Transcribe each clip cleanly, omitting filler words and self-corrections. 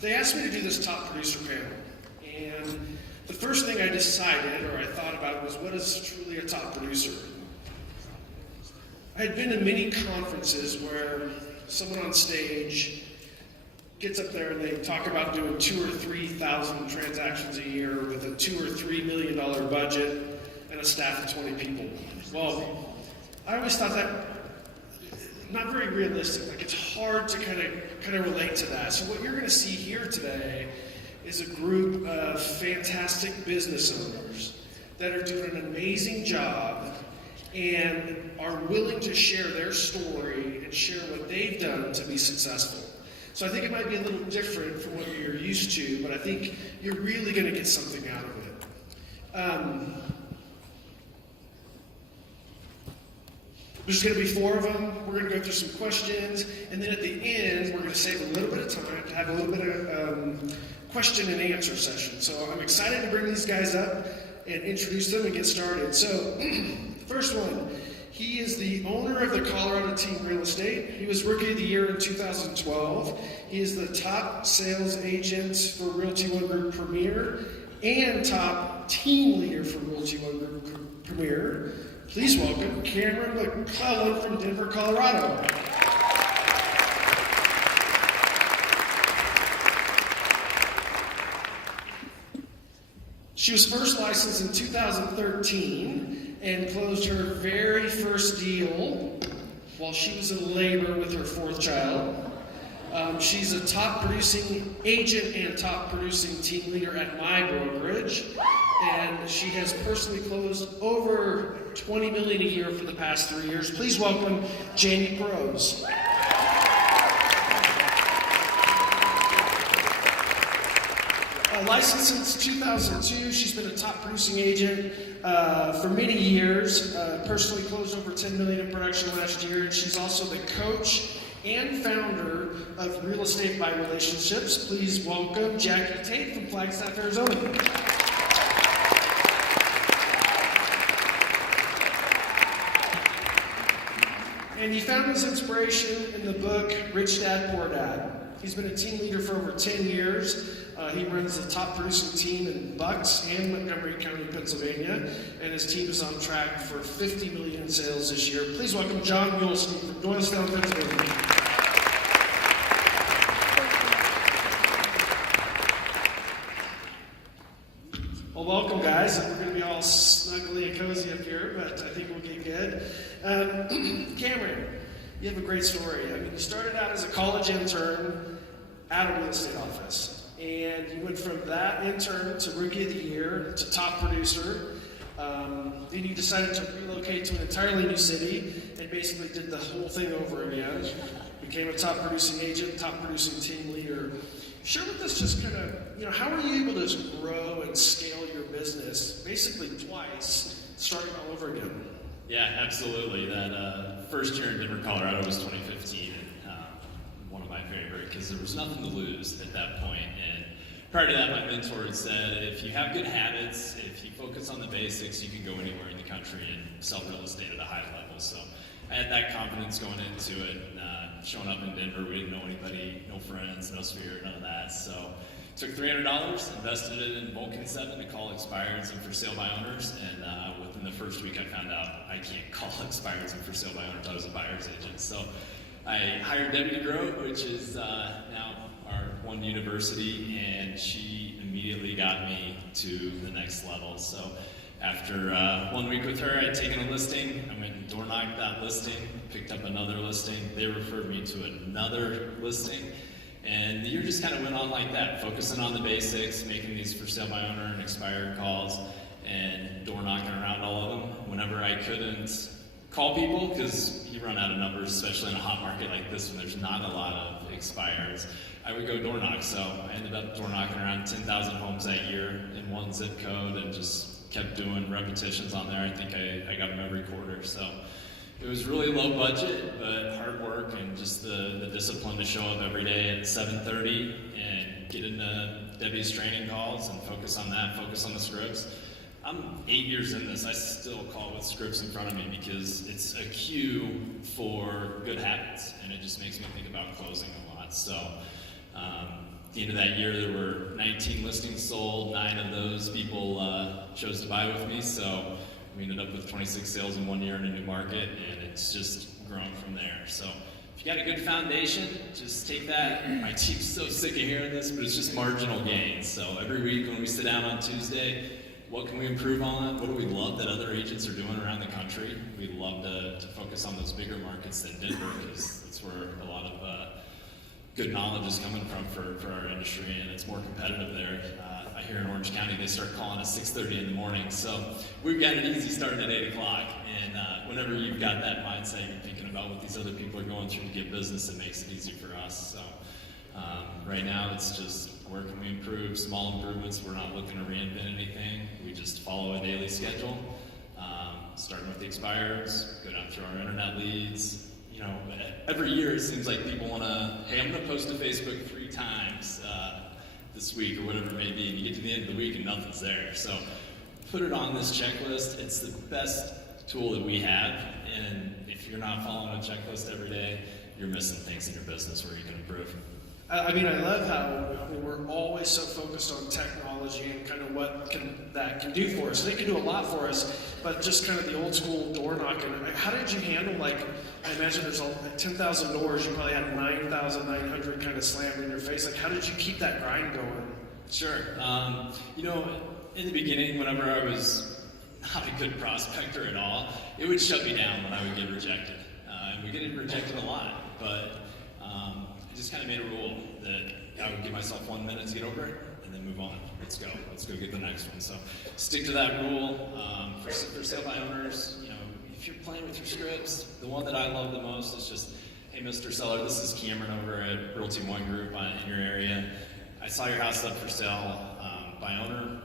They asked me to do this top producer panel, and the first thing I decided, or I thought about, was what is truly a top producer? I had been in many conferences where someone on stage gets up there and they talk about doing 2,000 or 3,000 transactions a year with a $2 or $3 million budget and a staff of 20 people. Well, I always thought that not very realistic. Like, it's hard to kind of relate to that. So what you're going to see here today is a group of fantastic business owners that are doing an amazing job and are willing to share their story and share what they've done to be successful. So I think it might be a little different from what you're used to, but I think you're really going to get something out of it. There's going to be 4 of them. We're going to go through some questions, and then at the end, we're going to save a little bit of time to have a little bit of question and answer session. So I'm excited to bring these guys up and introduce them and get started. So, first one, he is the owner of the Colorado Team Real Estate. He was Rookie of the Year in 2012. He is the top sales agent for Realty One Group Premier and top team leader for Realty One Group Premier. Please welcome Cameron McClellan from Denver, Colorado. She was first licensed in 2013 and closed her very first deal while she was in labor with her 4th child. She's a top producing agent and top producing team leader at my brokerage. And she has personally closed over $20 million a year for the past 3 years. Please welcome Jamie Burrows. Licensed since 2002, she's been a top producing agent for many years. Personally closed over $10 million in production last year, and she's also the coach and founder of Real Estate by Relationships. Please welcome Jackie Tate from Flagstaff, Arizona. And he found his inspiration in the book Rich Dad, Poor Dad. He's been a team leader for over 10 years. He runs the top producing team in Bucks and Montgomery County, Pennsylvania, and his team is on track for $50 million in sales this year. Please welcome John Wilson from Doylestown, Pennsylvania. Well, welcome, guys. We're going to be all snuggly and cozy up here, but I think we'll get good. Cameron, you have a great story. I mean, you started out as a college intern at a real estate office. And you went from that intern to Rookie of the Year to top producer. Then you decided to relocate to an entirely new city and basically did the whole thing over again. Became a top producing agent, top producing team leader. Share with us just kind of, how were you able to grow and scale your business basically twice, starting all over again? Yeah, absolutely. That first year in Denver, Colorado was 2015. One of my favorite because there was nothing to lose at that point. And prior to that, my mentor had said, if you have good habits, if you focus on the basics, you can go anywhere in the country and sell real estate at a high level. So I had that confidence going into it. Showing up in Denver, we didn't know anybody, no friends, no sphere, none of that. So took $300, invested it in Vulcan 7 to call expireds and for sale by owners. And within the first week, I found out I can't call expireds and for sale by owners. I was a buyer's agent. So I hired Debbie DeGroat, which is now our one university, and she immediately got me to the next level. So after 1 week with her, I'd taken a listing. I went and door knocked that listing, picked up another listing. They referred me to another listing. And the year just kind of went on like that, focusing on the basics, making these for sale by owner and expired calls, and door knocking around all of them. Whenever I couldn't call people, because you run out of numbers, especially in a hot market like this when there's not a lot of expireds, I would go door knock. So I ended up door knocking around 10,000 homes that year in one zip code and just kept doing repetitions on there. I think I got them every quarter. So it was really low budget, but hard work and just the discipline to show up every day at 7:30 and get into Debbie's training calls and focus on that, focus on the scripts. I'm 8 years in this. I still call with scripts in front of me because it's a cue for good habits, and it just makes me think about closing a lot. So the end of that year, there were 19 listings sold. 9 of those people chose to buy with me, so we ended up with 26 sales in 1 year in a new market, and it's just grown from there. So if you got a good foundation, just take that. My team's so sick of hearing this, but it's just marginal gains. So every week when we sit down on Tuesday, what can we improve on? What do we love that other agents are doing around the country? We love to focus on those bigger markets than Denver, because that's where a lot of good knowledge is coming from for our industry, and it's more competitive there. I hear in Orange County they start calling at 6:30 in the morning, so we've got an easy start at 8 o'clock. And whenever you've got that mindset, you're thinking about what these other people are going through to get business, it makes it easy for us. So right now it's just where can we improve, small improvements. We're not looking to reinvent anything. We just follow a daily schedule, starting with the expireds, go down through our internet leads. You know, every year it seems like people want to, hey, I'm going to post to Facebook 3 times this week or whatever it may be, and you get to the end of the week and nothing's there. So put it on this checklist. It's the best tool that we have, and if you're not following a checklist every day, you're missing things in your business where you can improve. I mean, I love how we're always so focused on technology and kind of what that can do for us. They can do a lot for us, but just kind of the old school door knocking. How did you handle, like, I imagine there's 10,000 doors, you probably had 9,900 kind of slammed in your face. Like, how did you keep that grind going? Sure. You know, in the beginning, whenever I was not a good prospector at all, it would shut me down when I would get rejected. And we get rejected a lot, but I just kind of made a rule that I would give myself 1 minute to get over it and then move on. Let's go get the next one. So stick to that rule. For sale by owners, you know, if you're playing with your scripts, the one that I love the most is just, hey, Mr. Seller, this is Cameron over at Realty One Group in your area. I saw your house up for sale by owner.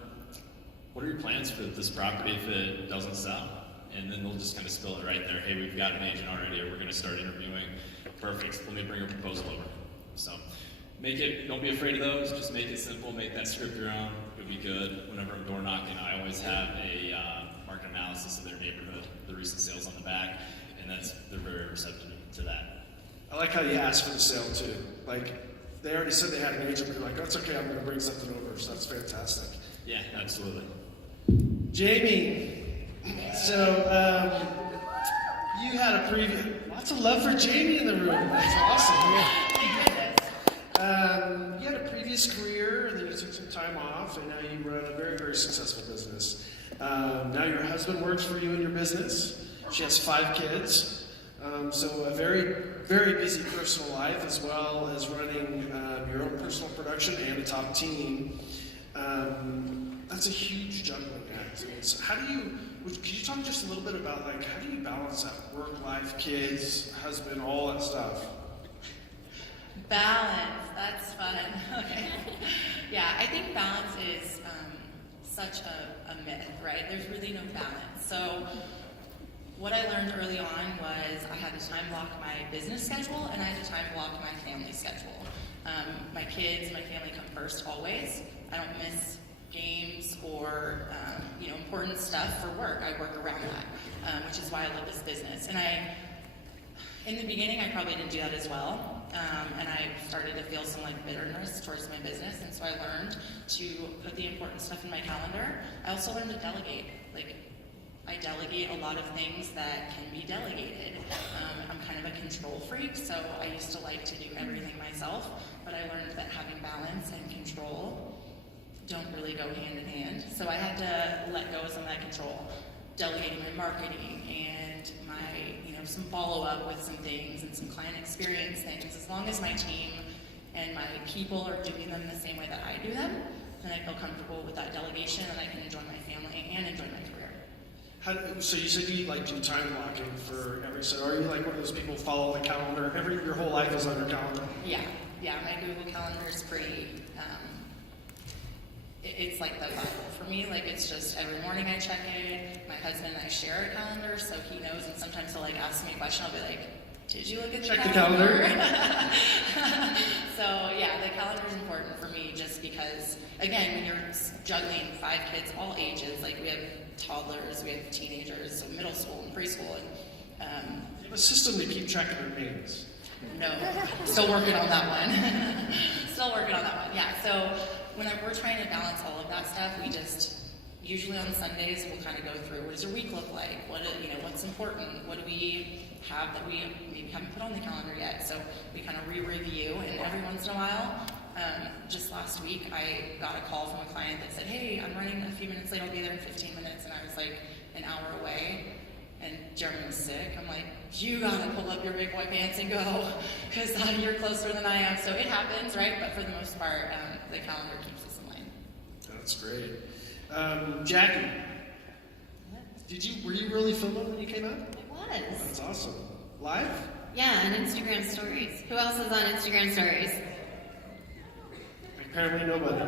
What are your plans for this property if it doesn't sell? And then they'll just kind of spill it right there. Hey, we've got an agent already, or we're going to start interviewing. Perfect. Let me bring a proposal over. So don't be afraid of those. Just make it simple. Make that script your own. It'll be good. Whenever I'm door knocking, I always have a market analysis of their neighborhood, the recent sales on the back, and they're very receptive to that. I like how you asked for the sale too. Like, they already said they had an agent, but you're like, that's okay, I'm going to bring something over. So that's fantastic. Yeah, absolutely. Jamie, so you had a previous, lots of love for Jamie in the room. That's awesome. You had a previous career, and then you took some time off, and now you run a very, very successful business. Now your husband works for you in your business. She has 5 kids. So a very, very busy personal life, as well as running your own personal production and a top team. That's a huge juggling act. So could you talk just a little bit about, like, how do you balance that work life, kids, husband, all that stuff? Balance, that's fun. Okay. Yeah, I think balance is such a myth, right? There's really no balance. So what I learned early on was I had to time block my business schedule, and I had to time block my family schedule. My kids, my family come first always. I don't miss games or important stuff for work. I work around that, which is why I love this business. And in the beginning, I probably didn't do that as well, and I started to feel some bitterness towards my business. And so I learned to put the important stuff in my calendar. I also learned to delegate. I delegate a lot of things that can be delegated. I'm kind of a control freak, so I used to like to do everything myself, but I learned that having balance and control don't really go hand in hand. So I had to let go of some of that control, delegating my marketing and my, some follow-up with some things and some client experience things. As long as my team and my people are doing them the same way that I do them, then I feel comfortable with that delegation, and I can enjoy my family and enjoy my career. So you said you do time blocking for every, so are you like one of those people who follow the calendar? Your whole life is on your calendar? Yeah, my Google Calendar is pretty, it's like the Bible for me. It's just every morning I check it. My husband and I share a calendar, so he knows, and sometimes he'll ask me a question. I'll be like, did you look at the calendar? So yeah, the calendar is important for me just because, again, when you're juggling 5 kids, all ages, we have toddlers, we have teenagers, so middle school and preschool, and you have a system to keep track of your meetings. No, still working on that one. Still working on that one, yeah. So we're trying to balance all of that stuff, we just, usually on Sundays, we'll kind of go through, what does your week look like? What's important? What do we have that we maybe haven't put on the calendar yet? So we kind of re-review, and every once in a while, just last week, I got a call from a client that said, hey, I'm running a few minutes late, I'll be there in 15 minutes, and I was like an hour away, and Jeremy was sick. I'm like, you gotta pull up your big boy pants and go, because you're closer than I am. So it happens, right? But for the most part, the calendar keeps us in line. That's great. Jackie, were you really filming when you came out? I was. That's awesome. Live? Yeah, on Instagram stories. Who else is on Instagram stories? Apparently nobody.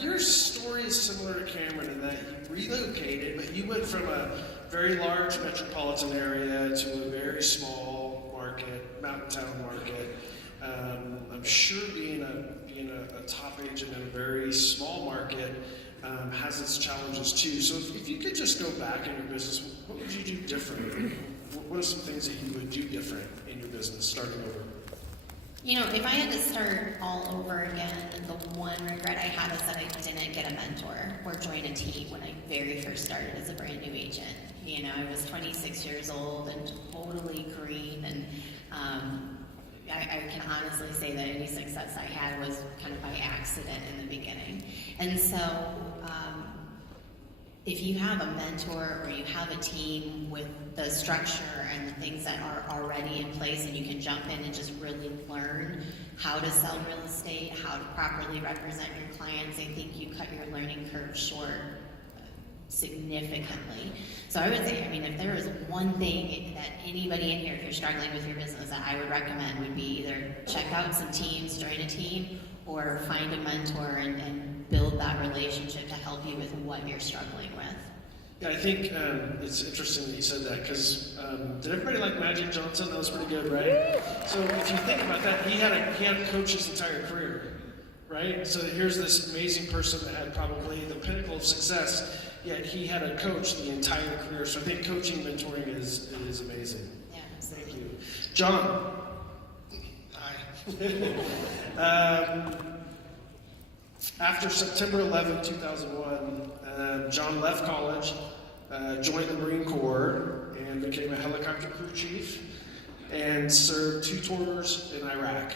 Your story is similar to Cameron in that you relocated, but you went from a very large metropolitan area to a very small market, mountain town market. I'm sure being a top agent in a very small market has its challenges too. So if you could just go back in your business, what would you do different? What are some things that you would do different in your business starting over? If I had to start all over again, the one regret I had is that I didn't get a mentor or join a team when I very first started as a brand new agent. I was 26 years old and totally green, and I can honestly say that any success I had was kind of by accident in the beginning. And so, if you have a mentor or you have a team with the structure and the things that are already in place, and you can jump in and just really learn how to sell real estate, how to properly represent your clients, I think you cut your learning curve short significantly. So I would say, if there was one thing that anybody in here, if you're struggling with your business, that I would recommend would be either check out some teams, join a team, or find a mentor and build that relationship to help you with what you're struggling with. Yeah, I think it's interesting that you said that, because did everybody like Magic Johnson? That was pretty good, right? So if you think about that, he had a coach his entire career, right? So here's this amazing person that had probably the pinnacle of success, yet he had a coach the entire career. So I think coaching, mentoring is amazing. Yeah, Thank you. John. Hi. After September 11, 2001, John left college, joined the Marine Corps, and became a helicopter crew chief, and served 2 tours in Iraq.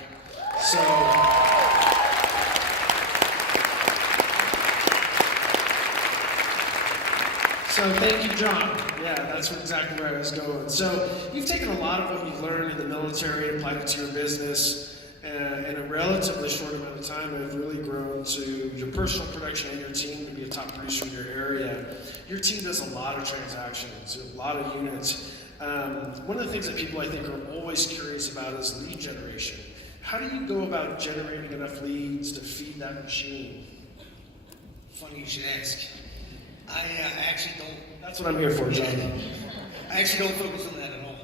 So thank you, John. Yeah, that's exactly where I was going. So you've taken a lot of what you've learned in the military and applied it to your business. In a relatively short amount of time, have really grown to your personal production and your team to be a top producer in your area. Your team does a lot of transactions, a lot of units. One of the things that people, I think, are always curious about is lead generation. How do you go about generating enough leads to feed that machine? Funny you should ask. I actually don't. That's what I'm here for, John. I actually don't focus on that at all.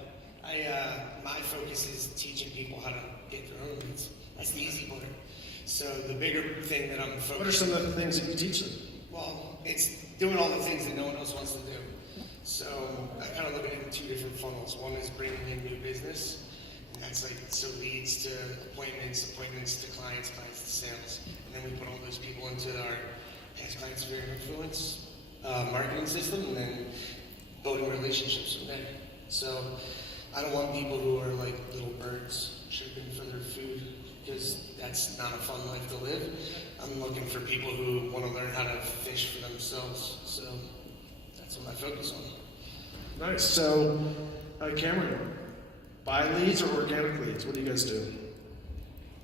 My focus is teaching people how to get their own leads. That's the easy part. So the bigger thing that I'm focused. What are some of the things that you teach them? Well, it's doing all the things that no one else wants to do. So I kind of look at it in 2 different funnels. One is bringing in new business, and that's leads to appointments to clients, clients to sales. And then we put all those people into our past client sphere of influence marketing system, and then building relationships from there. So I don't want people who are like little birds chirping for their food, because that's not a fun life to live. I'm looking for people who want to learn how to fish for themselves. So that's what I focus on. Nice. So, Cameron, buy leads or organic leads? What do you guys do?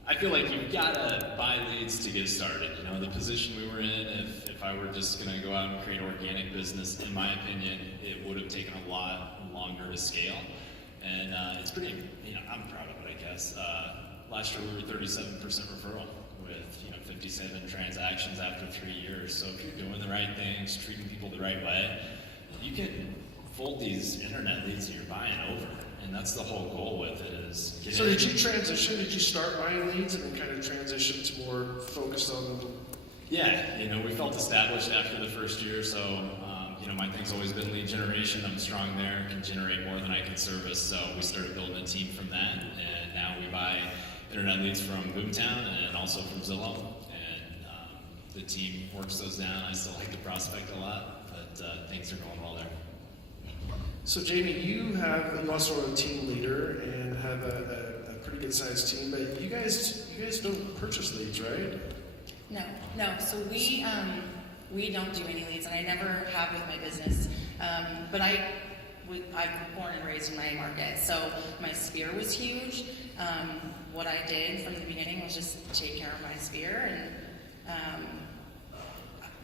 I feel like you've got to buy leads to get started. The position we were in, if I were just going to go out and create organic business, in my opinion, it would have taken a lot longer to scale. And it's pretty, I'm proud of it, I guess. Last year we were 37% referral with, 57 transactions after 3 years. So if you're doing the right things, treating people the right way, you can fold these internet leads that you're buying over. And that's the whole goal with it is. So did you transition? Did you start buying leads and then kind of transition to more focused on them? Yeah, we felt established after the first year, so My thing's always been lead generation. I'm strong there, can generate more than I can service. So we started building a team from that, and now we buy internet leads from Boomtown and also from Zillow. And the team works those down. I still like to prospect a lot, but things are going well there. So Jamie, you also are a team leader and have a pretty good sized team, but you guys don't purchase leads, right? No. So we don't do any leads, and I never have with my business. But I'm born and raised in my market, so my sphere was huge. What I did from the beginning was just take care of my sphere, and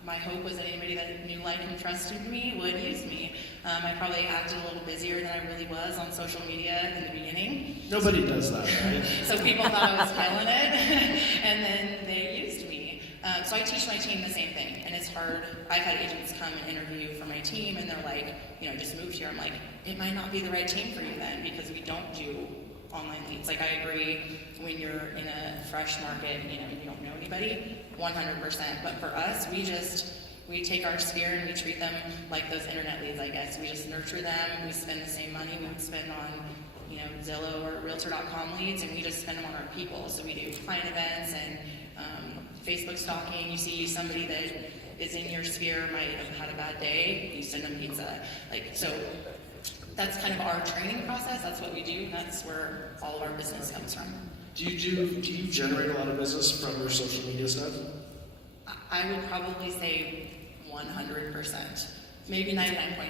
my hope was that anybody that knew, liked, and trusted me would use me. I probably acted a little busier than I really was on social media in the beginning. Nobody does that, right? So people thought I was killing it, and then they used me. So I teach my team the same thing, and it's hard. I've had agents come and interview for my team, and they're like, I just moved here. I'm like, it might not be the right team for you then, because we don't do online leads. Like, I agree, when you're in a fresh market, and you don't know anybody, 100%. But for us, we take our sphere and we treat them like those internet leads, I guess. We just nurture them. We spend the same money we would spend on, Zillow or Realtor.com leads, and we just spend them on our people. So we do client events and Facebook stalking. You see somebody that is in your sphere might have had a bad day, you send them pizza. So that's kind of our training process. That's what we do. That's where all of our business comes from. Do you generate a lot of business from your social media stuff? I would probably say 100%, maybe 99.9,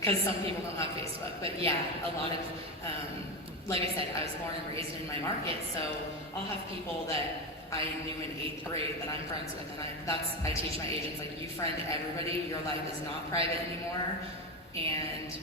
because some people don't have Facebook. But yeah, a lot of, like I said, I was born and raised in my market, so I'll have people that I knew in 8th grade that I'm friends with, and I teach my agents, like, you friend everybody, your life is not private anymore, and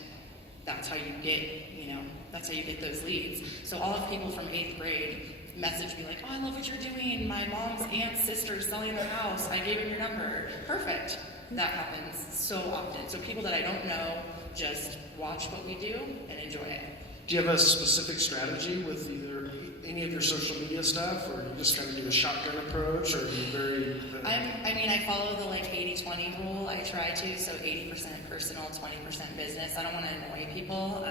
that's how you get those leads. So I'll have people from 8th grade message me like, oh, I love what you're doing, my mom's aunt's sister is selling their house, I gave him your number. Perfect. That happens so often. So people that I don't know just watch what we do and enjoy it. Do you have a specific strategy with either any of your social media stuff, or you just kind of do a shotgun approach, or are you very... I follow the 80-20 rule. I try to, so 80% personal, 20% business. I don't want to annoy people.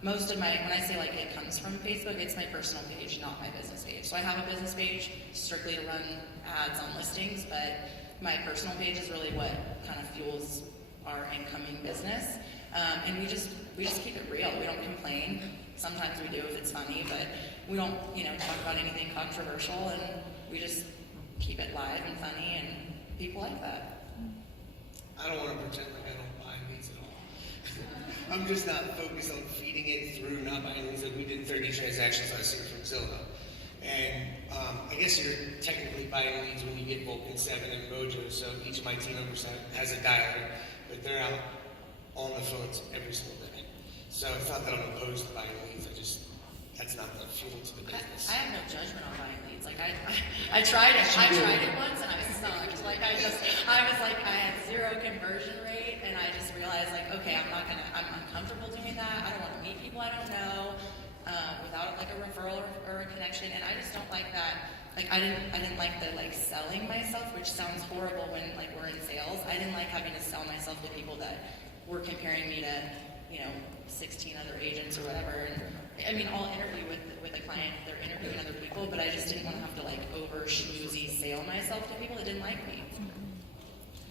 Most of when I say it comes from Facebook, it's my personal page, not my business page. So I have a business page strictly to run ads on listings, but my personal page is really what kind of fuels our incoming business. And we just keep it real. We don't complain. Sometimes we do if it's funny, but we don't, talk about anything controversial, and we just keep it live and funny, and people like that. I don't want to pretend like I don't buy leads at all. I'm just not focused on feeding it through not buying leads. Like, we did 30 transactions last year from Zillow. And I guess you're technically buying leads when you get Vulcan 7 and Mojo, so each of my team members has a dialer, but they're out on the phones every single day. So it's not that I'm opposed to buying leads, that's not the fuel to the business. I have no judgment on buying leads. I tried it. I tried it once and I sucked. I had 0 conversion rate, and I just realized okay, I'm uncomfortable doing that. I don't want to meet people I don't know without a referral or a connection, and I just don't like that. I didn't like the selling myself, which sounds horrible when we're in sales. I didn't like having to sell myself to people that were comparing me to 16 other agents or whatever. And I'll interview with a client, they're interviewing other people, but I just didn't want to have to over schmoozy sell myself to people that didn't like me.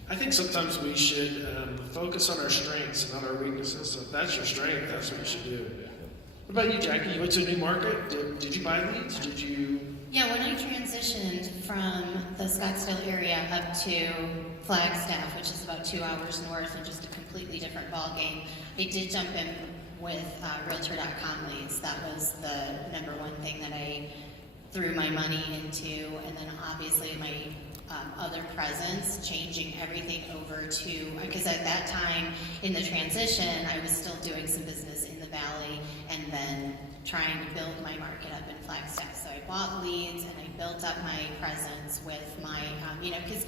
I think sometimes we should focus on our strengths and not our weaknesses. So if that's your strength, that's what you should do. What about you, Jackie? You went to a new market. Did you buy leads? Did you? Yeah, when I transitioned from the Scottsdale area up to Flagstaff, which is about 2 hours north and just a completely different ballgame, I did jump in with Realtor.com leads. That was the number one thing that I threw my money into, and then obviously my other presence, changing everything over to, because at that time in the transition, I was still doing some business in the Valley and then trying to build my market up in Flagstaff. So I bought leads and I built up my presence with my, because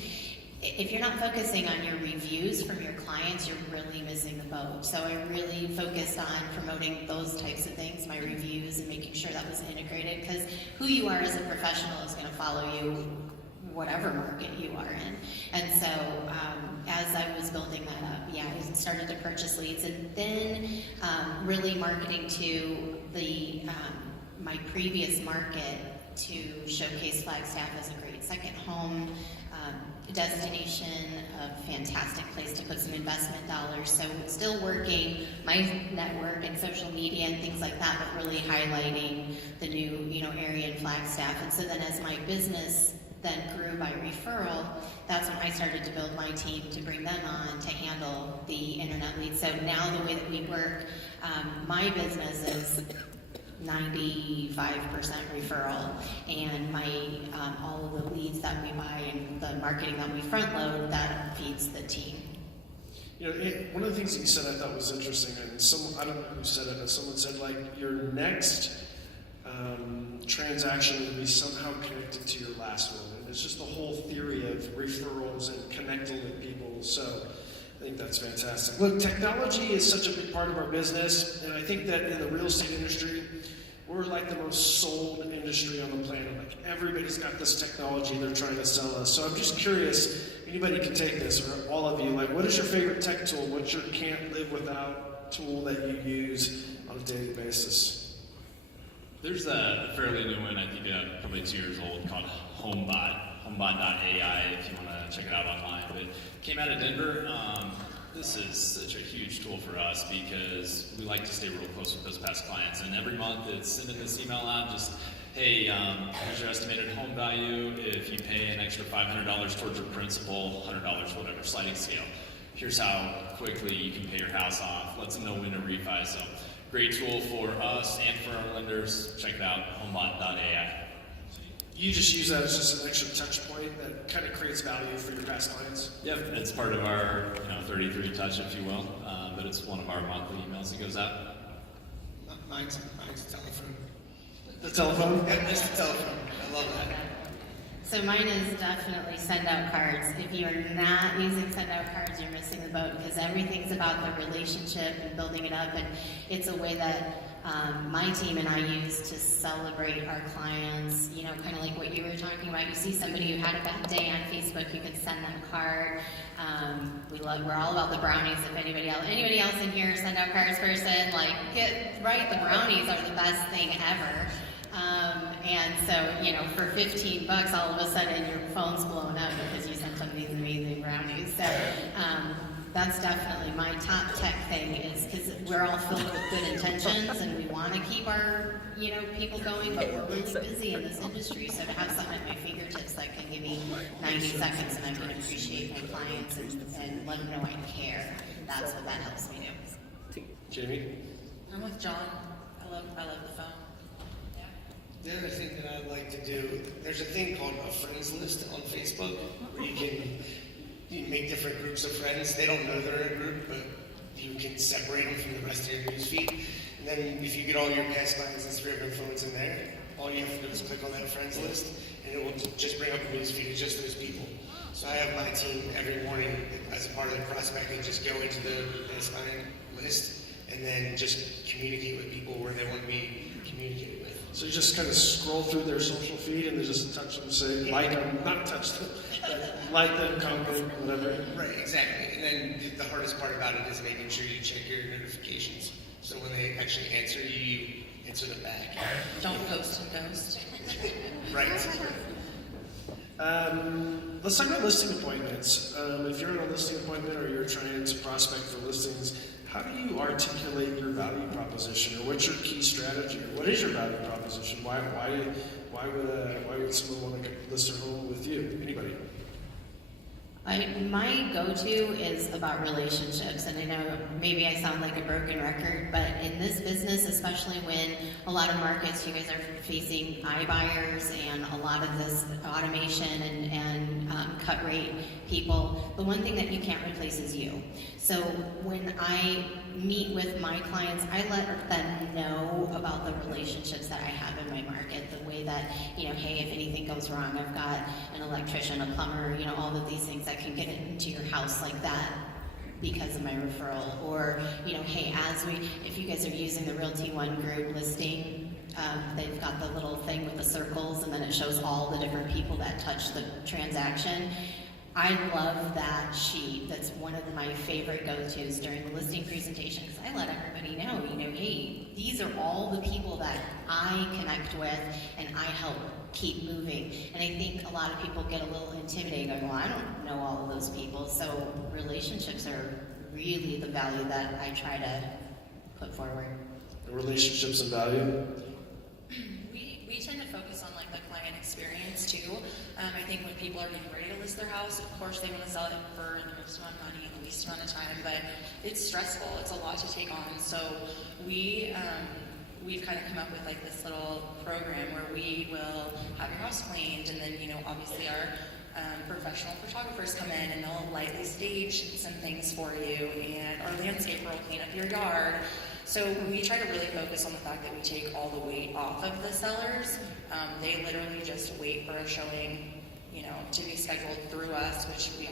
if you're not focusing on your reviews from your clients, you're really missing the boat. So I really focused on promoting those types of things, my reviews, and making sure that was integrated, because who you are as a professional is going to follow you whatever market you are in. And so as I was building that up, yeah, I started to purchase leads, and then really marketing to the my previous market to showcase Flagstaff as a great second home destination, a fantastic place to put some investment dollars. So still working my network and social media and things like that, but really highlighting the new, area in Flagstaff. And so then as my business then grew by referral, that's when I started to build my team to bring them on to handle the internet leads. So now the way that we work, my business is 95% referral, and my all of the leads that we buy and the marketing that we front load, that feeds the team. One of the things that you said I thought was interesting, and I don't know who said it, but someone said like your next transaction will be somehow connected to your last one. And it's just the whole theory of referrals and connecting with people. So I think that's fantastic. Look, technology is such a big part of our business, and I think that in the real estate industry, we're like the most sold industry on the planet. Like everybody's got this technology they're trying to sell us. So I'm just curious, anybody can take this, or all of you, like what is your favorite tech tool? What's your can't live without tool that you use on a daily basis? There's a fairly new one, I think probably 2 years old, called HomeBot, HomeBot.ai if you want to check it out online. But it came out of Denver. This is such a huge tool for us because we like to stay real close with those past clients. And every month it's sending this email out, just, hey, here's your estimated home value. If you pay an extra $500 towards your principal, $100, whatever, sliding scale. Here's how quickly you can pay your house off. Lets them know when to refi. So great tool for us and for our lenders. Check it out, HomeBot.ai. You just use that as just an extra touch point that kind of creates value for your past clients? Yep, it's part of our 33 touch, if you will, but it's one of our monthly emails that goes out. Mine's a telephone. The telephone? Yeah, it's the telephone. I love that. So mine is definitely send out cards. If you are not using send out cards, you're missing the boat, because everything's about the relationship and building it up, and it's a way that my team and I use to celebrate our clients, kind of like what you were talking about. You see somebody who had a bad day on Facebook, you can send them a card. We're all about the brownies. If anybody else in here send out cards person, like get right, the brownies are the best thing ever. And so, for $15, all of a sudden your phone's blown up because you sent them these amazing brownies. So that's definitely my top tech thing, is because we're all filled with good intentions and we want to keep our, people going, but we're really busy in this industry. So to have something at my fingertips that can give me 90 seconds and I can appreciate my clients and let them know I care, that's what that helps me do. Jamie? I'm with John. I love the phone. The other thing that I like to do, there's a thing called a friends list on Facebook where you can make different groups of friends. They don't know they're in a group, but you can separate them from the rest of your news feed. And then if you get all your past clients and sphere of influence in there, all you have to do is click on that friends list, and it will just bring up a news feed of just those people. So I have my team every morning as a part of the prospecting just go into the past client list and then just communicate with people where they want to be communicated with. So you just kind of scroll through their social feed and then just touch them, say, like them, not touch them, like them, comment, whatever. Right, exactly. And then the hardest part about it is making sure you check your notifications. So when they actually answer you, answer them back. Don't post and ghost. Right. Let's talk about listing appointments. If you're in a listing appointment or you're trying to prospect for listings, how do you articulate your value proposition, or what's your key strategy, or what is your value proposition? Why would someone want to list their home with you? Anybody? My go-to is about relationships, and I know maybe I sound like a broken record, but in this business, especially when a lot of markets, you guys are facing iBuyers and a lot of this automation and cut rate people, the one thing that you can't replace is you. So when I meet with my clients, I let them know about the relationships that I have in my market, the way that, hey, if anything goes wrong, I've got an electrician, a plumber, all of these things that can get into your house like that because of my referral. Or, hey, if you guys are using the Realty One group listing they've got the little thing with the circles, and then it shows all the different people that touch the transaction. I love that sheet. That's one of my favorite go-tos during the listing presentation, because I let everybody know, hey, these are all the people that I connect with and I help keep moving. And I think a lot of people get a little intimidated, going, well, I don't know all of those people. So relationships are really the value that I try to put forward. Relationships and value. We tend to focus on like the client experience too. I think when people are getting ready to list their house, of course they want to sell it for the most amount of money in the least amount of time, but it's stressful. It's a lot to take on. So we've kind of come up with like this little program where we will have your house cleaned, and then obviously our professional photographers come in and they'll lightly stage some things for you, and our landscaper will clean up your yard. So we try to really focus on the fact that we take all the weight off of the sellers. They literally just wait for a showing, to be scheduled through us, which we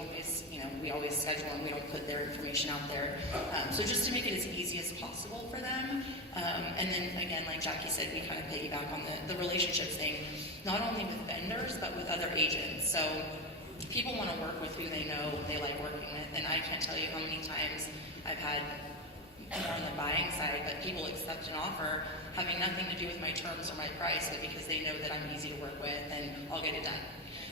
always schedule, and we don't put their information out there. So just to make it as easy as possible for them. And then again, like Jackie said, we kind of piggyback on the relationships thing, not only with vendors, but with other agents. So people want to work with who they know, they like working with, and I can't tell you how many times I've had more on the buying side, but people accept an offer having nothing to do with my terms or my price, but because they know that I'm easy to work with and I'll get it done.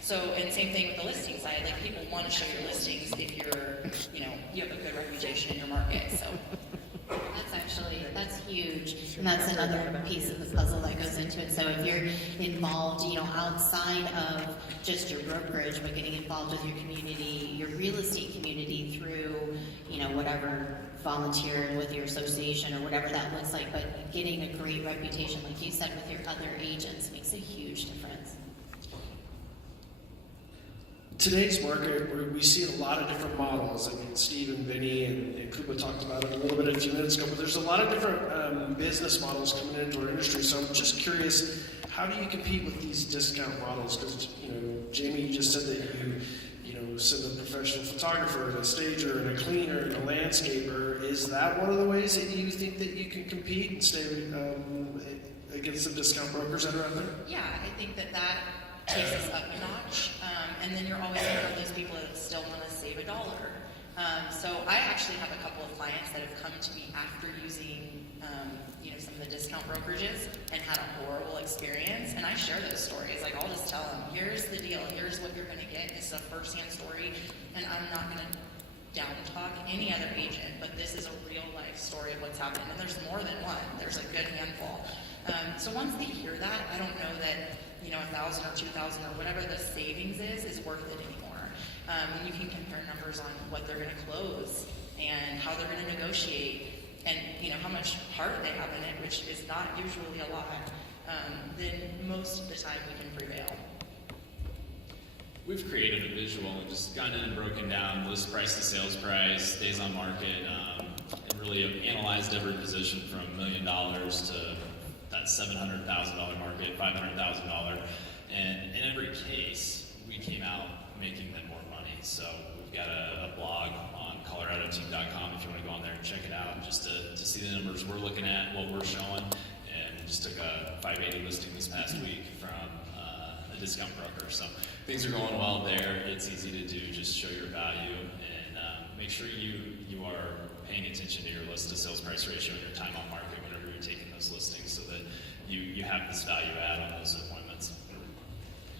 So, and same thing with the listing side, like people want to show your listings if you're, you have a good reputation in your market, so. That's huge, and that's another piece of the puzzle that goes into it. So if you're involved, outside of just your brokerage, but getting involved with your community, your real estate community through, whatever, volunteering with your association or whatever that looks like, but getting a great reputation, like you said, with your other agents makes a huge difference. Today's market, we see a lot of different models. I mean, Steve and Vinny and Kuba talked about it a little bit a few minutes ago, but there's a lot of different business models coming into our industry. So I'm just curious, how do you compete with these discount models? Because, Jamie, you just said that you send a professional photographer and a stager and a cleaner and a landscaper. Is that one of the ways that you think that you can compete and stay against the discount brokers that are out there? Yeah, I think that takes us up a notch. And then you're always going to have those people that still want to save $1. So I actually have a couple of clients that have come to me after using, some of the discount brokerages and had a horrible experience. And I share those stories. Like, I'll just tell them, here's the deal. Here's what you're going to get. It's a first-hand story. And I'm not going to down talk any other agent, but this is a real life story of what's happened. And there's more than one. There's a good handful. So once they hear that, I don't know that, 1,000 or 2,000 or whatever the savings is worth it anymore. And you can compare numbers on what they're going to close and how they're going to negotiate and, how much heart they have in it, which is not usually a lot. Then most of the time we can prevail. We've created a visual and just gone in and broken down list price to sales price, days on market, and really analyzed every position from $1 million to that $700,000 market, $500,000, and in every case, we came out making them more money. So we've got a blog on coloradoteam.com if you want to go on there and check it out, just to see the numbers we're looking at, what we're showing, and we just took a 580 listing this past week from a discount broker. So things are going well there. It's easy to do. Just show your value and make sure you are paying attention to your list to sales price ratio and your time on market whenever you're taking those listings, so that you have this value add on those appointments.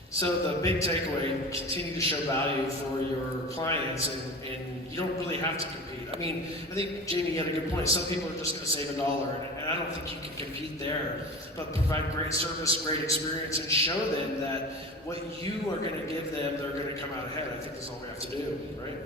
So the big takeaway, continue to show value for your clients, and you don't really have to compete. I mean, I think Jamie had a good point. Some people are just going to save $1, and I don't think you can compete there, but provide great service, great experience, and show them that what you are going to give them, they're going to come out ahead. I think that's all we have to do, right?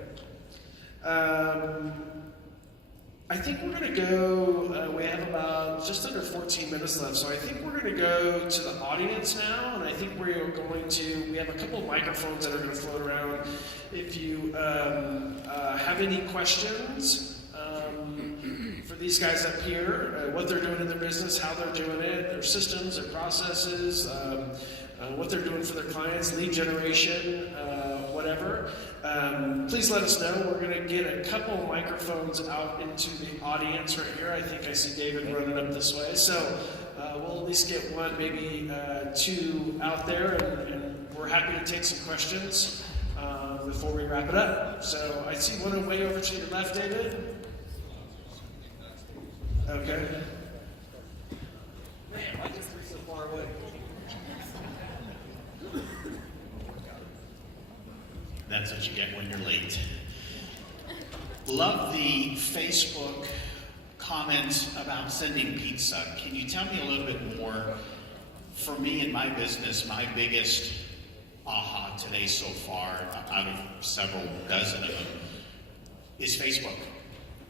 I think we're going to go, we have about just under 14 minutes left, so I think we're going to go to the audience now, and I think we have a couple of microphones that are going to float around. If you have any questions for these guys up here, what they're doing in their business, how they're doing it, their systems, their processes, what they're doing for their clients, lead generation, whatever, please let us know. We're going to get a couple of microphones out into the audience right here. I think I see David running up this way. So we'll at least get one, maybe two out there, and we're happy to take some questions before we wrap it up. So I see one way over to your left, David. Okay. Man, why is this so far away? That's what you get when you're late. Love the Facebook comments about sending pizza. Can you tell me a little bit more? For me in my business, my biggest aha today so far, out of several dozen of them, is Facebook.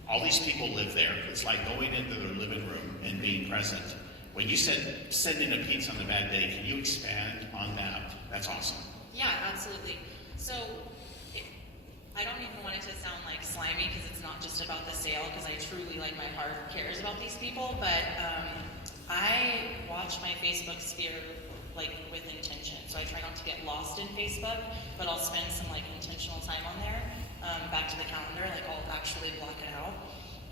All these people live there. It's like going into their living room and being present. When you said sending a pizza on the bad day, can you expand on that? That's awesome. Yeah, absolutely. So I don't even want it to sound like slimy because it's not just about the sale, because I truly, like, my heart cares about these people, but I watch my Facebook sphere like with intention. So I try not to get lost in Facebook, but I'll spend some like intentional time on there. Back to the calendar, like I'll actually block it out.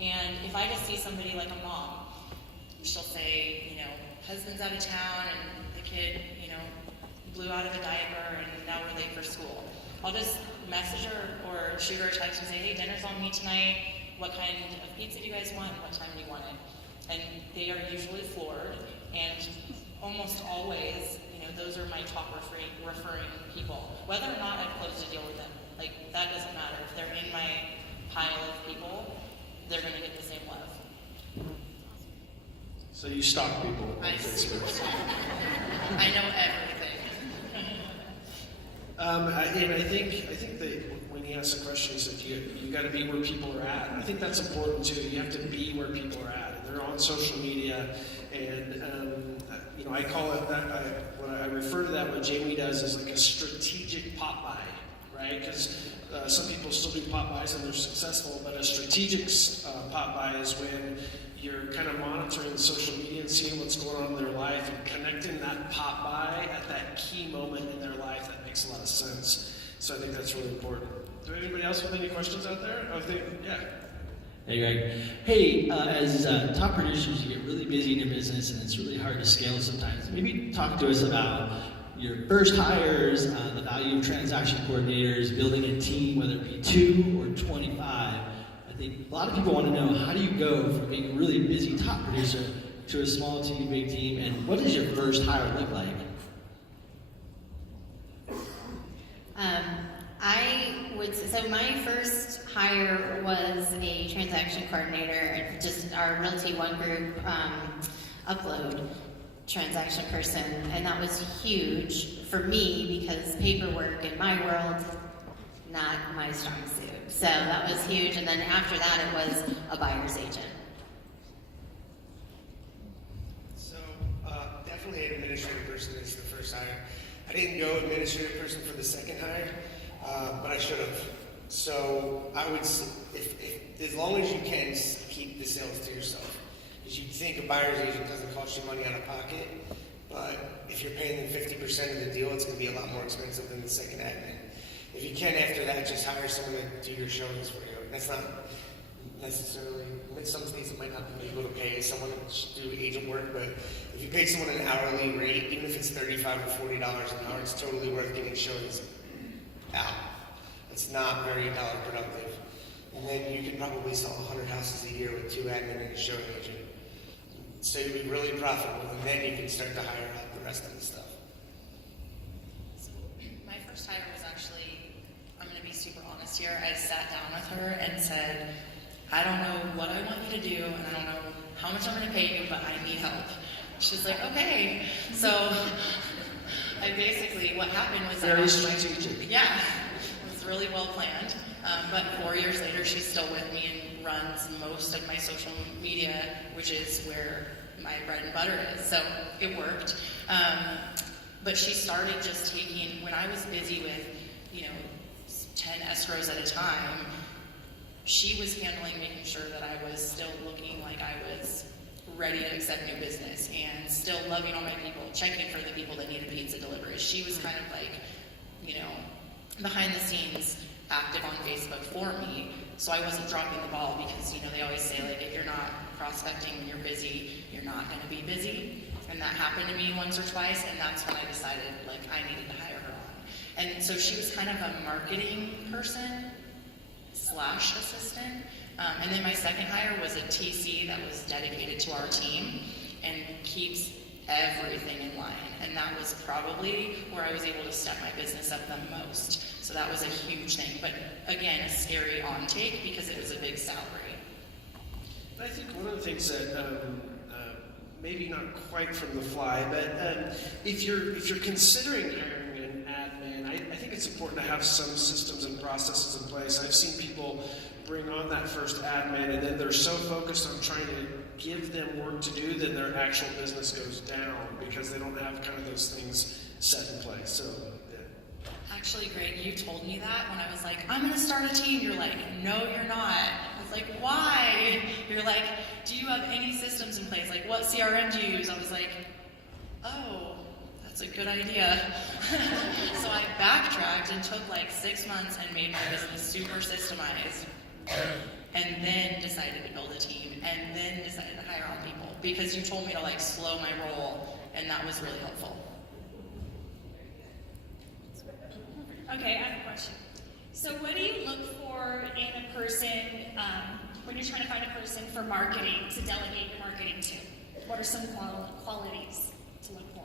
And if I just see somebody like a mom, she'll say, you know, husband's out of town and the kid, you know, blew out of a diaper and now we're late for school. I'll just message her or shoot her a text and say, hey, dinner's on me tonight. What kind of pizza do you guys want? What time do you want it? And they are usually floored, and almost always, you know, those are my top referring people. Whether or not I've closed a deal with them, like, that doesn't matter. If they're in my pile of people, they're going to get the same love. So you stalk people on Facebook. I know everything. I think that when he asked the question, he said you got to be where people are at. I think that's important too. You have to be where people are at. They're on social media, and you know, I call it that. When I refer to that, what Jamie does is like a strategic pop buy, right? Because some people still do pop buys and they're successful, but a strategic pop buy is when you're kind of monitoring social media and seeing what's going on in their life and connecting that pop buy at that key moment in their life. That makes a lot of sense. So I think that's really important. Do anybody else have any questions out there? Yeah. Hey, Greg. Hey, as top producers, you get really busy in your business and it's really hard to scale sometimes. Maybe talk to us about your first hires, the value of transaction coordinators, building a team, whether it be 2 or 25. I think a lot of people want to know, how do you go from being a really busy top producer to a small team, big team, and what does your first hire look like? So my first hire was a transaction coordinator, just our Realty One Group upload transaction person, and that was huge for me because paperwork in my world, not my strong suit. So that was huge, and then after that it was a buyer's agent. So definitely an administrative person is the first hire. I didn't go administrative person for the second hire, but I should have. So I would, if as long as you can, keep the sales to yourself. Because you'd think a buyer's agent doesn't cost you money out of pocket, but if you're paying them 50% of the deal, it's going to be a lot more expensive than the second admin. If you can, after that, just hire someone to do your showings for you. That's not necessarily, in some states it might not be able to pay someone to do agent work, but if you pay someone an hourly rate, even if it's $35 or $40 an hour, it's totally worth getting showings out. It's not very dollar productive. And then you could probably sell 100 houses a year with 2 admin and a showing agent. So you'd be really profitable, and then you can start to hire out the rest of the stuff. So my first hire was actually, I'm going to be super honest here, I sat down with her and said, I don't know what I want you to do, and I don't know how much I'm going to pay you, but I need help. She's like, okay. So I basically, what happened was Very strategic. Yeah, it was really well planned. But 4 years later, she's still with me and runs most of my social media, which is where my bread and butter is. So it worked. But she started just taking, when I was busy with, 10 escrows at a time, she was handling making sure that I was still looking like I was ready to accept new business and still loving all my people, checking for the people that needed pizza deliveries. She was kind of like, behind the scenes, active on Facebook for me, so I wasn't dropping the ball because, they always say, like, if you're not prospecting when you're busy, you're not going to be busy. And that happened to me once or twice, and that's when I decided, like, I needed to hire her on. And so she was kind of a marketing person / assistant. And then my second hire was a TC that was dedicated to our team and keeps everything in line. And that was probably where I was able to step my business up the most. So that was a huge thing. But again, a scary on take because it was a big salary. I think one of the things that maybe not quite from the fly, but if you're considering hiring an admin, I think it's important to have some systems and processes in place. I've seen people bring on that first admin, and then they're so focused on trying to give them work to do, then their actual business goes down because they don't have kind of those things set in place. So, yeah. Actually, Greg, you told me that when I was like, I'm going to start a team. You're like, no, you're not. I was like, why? You're like, do you have any systems in place? Like, what CRM do you use? I was like, oh, that's a good idea. So I backtracked and took like 6 months and made my business super systemized. And then decided to build a team, and then decided to hire on people because you told me to like slow my roll, and that was really helpful. Okay, I have a question. So what do you look for in a person when you're trying to find a person for marketing to delegate your marketing to? What are some qualities to look for?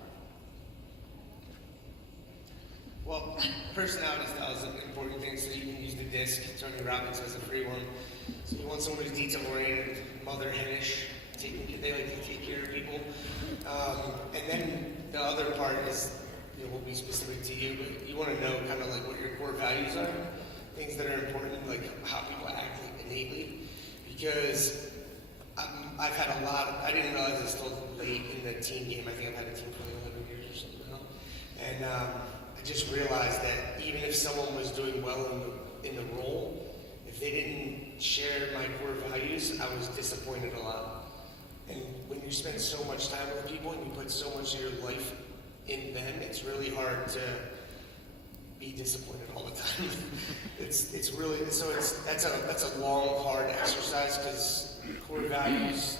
Well, personality style is an important thing, so you can use the disc. Tony Robbins has a free one. So you want someone who's detail-oriented, mother henish, they like to take care of people. And then the other part is, will be specific to you, but you want to know kind of like what your core values are, things that are important, like how people act innately. Because I've had a lot of, I didn't realize this till late in the team game. I think I've had a team for like 11 years or something now. And I just realized that even if someone was doing well in the role, if they didn't share my core values, I was disappointed a lot. And when you spend so much time with people and you put so much of your life in them, it's really hard to be disappointed all the time. it's really, so that's a long, hard exercise because core values,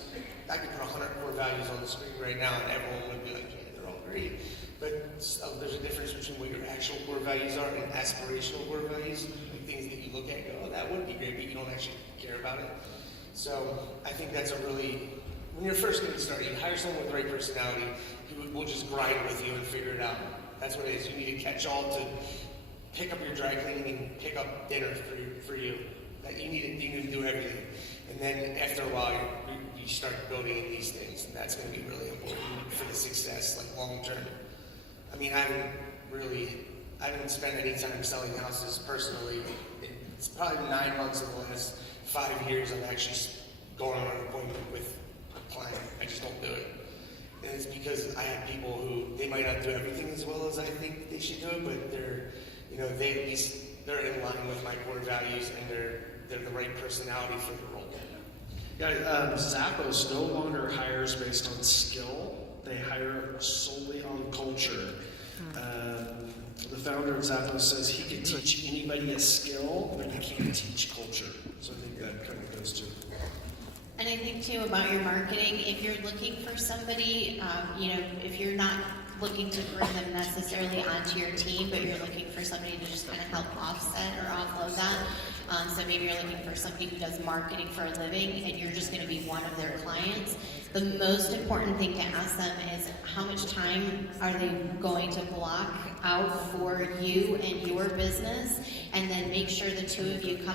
I could put 100 core values on the screen right now and everyone would be like, yeah, they're all great. But there's a difference between what your actual core values are and aspirational core values, like things that you look at and go, oh, that would be great, but you don't actually care about it. So I think that's a really, when you're first getting started, you hire someone with the right personality who will just grind with you and figure it out. That's what it is. You need a catch-all to pick up your dry cleaning and pick up dinner for you. That you need to do everything. And then after a while, you start building in these things, and that's going to be really important for the success, like long term. I mean, I haven't spent any time selling houses personally. It's probably 9 months of the last 5 years I've actually gone on an appointment with a client. I just don't do it. And it's because I have people who, they might not do everything as well as I think they should do it, but they're in line with my core values and they're the right personality for the role. Yeah, Zappos no longer hires based on skill. They hire solely on culture. The founder of Zappos says he can teach anybody a skill, but he can't teach culture. So I think that kind of goes to. And I think too about your marketing, if you're looking for somebody, if you're not looking to bring them necessarily onto your team, but you're looking for somebody to just kind of help offset or offload that. So maybe you're looking for somebody who does marketing for a living and you're just going to be one of their clients. The most important thing to ask them is how much time are they going to block out for you and your business, and then make sure the two of you come